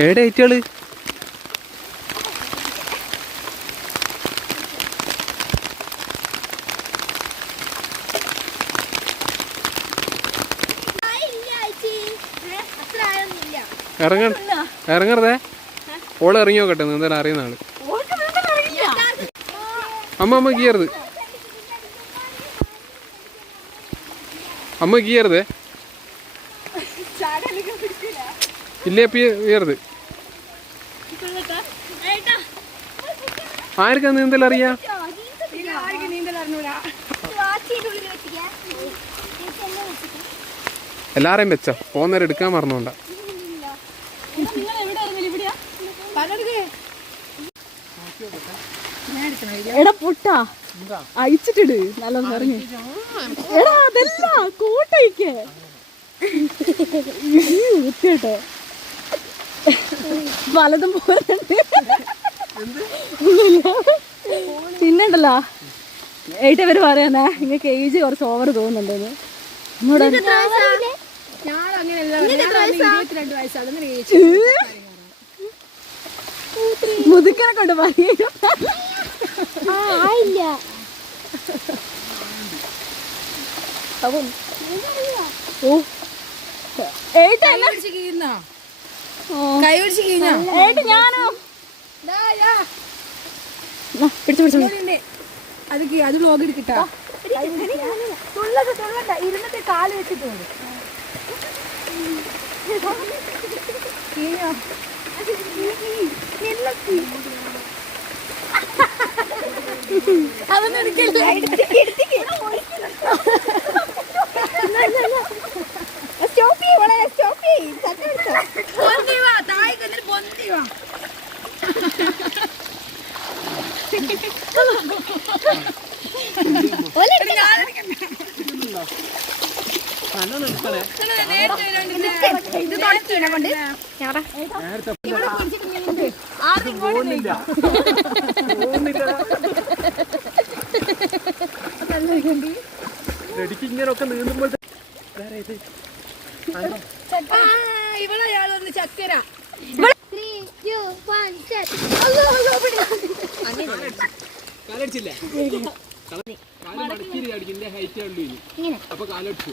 എവിടെ ഏറ്റുകള്? ഇറങ്ങരുതേ. ഓള് ഇറങ്ങി നോക്കട്ടെ, എന്തായാലും അറിയുന്ന ആള്. അമ്മ ഗീയരുത്, അമ്മ ഗീയരുതേ. ഇല്ലേ വീയരുത്. ആർക്കാ നീന്തൽ അറിയാ? എല്ലാരെയും വെച്ചോ, പോകുന്നവരെ എടുക്കാൻ മറന്നോണ്ട. എടാ പൊട്ടാ അയച്ചിട്ടിട്, നല്ല പറഞ്ഞു. എടാ അതല്ല കോട്ടയ്ക്ക് കേട്ടോ, പലതും പോരുന്നുണ്ട്. പിന്നെണ്ടല്ലോ ഏട്ടവര് പറയാന്നേ, നിങ്ങൾക്ക് ഏജ് കുറച്ച് ഓവർ തോന്നുന്നുണ്ടെന്ന്. മുതുക്കനെ കൊണ്ട് പറയും. ഞാനോ അത് വ്ലോഗ് എടുക്കട്ടോ. ഇരുന്നിട്ട് കാല് വെച്ചിട്ട് അതൊന്നും എടുക്കില്ല. ഇങ്ങനൊക്കെ നീന്തുമ്പോൾ ഇവളയാളൊന്ന് ചക്കര കാലടിച്ചില്ലേ? മടക്കിന്റെ ഹൈറ്റ് ഉള്ളൂ ഇനി. അപ്പൊ കാലടിച്ചു.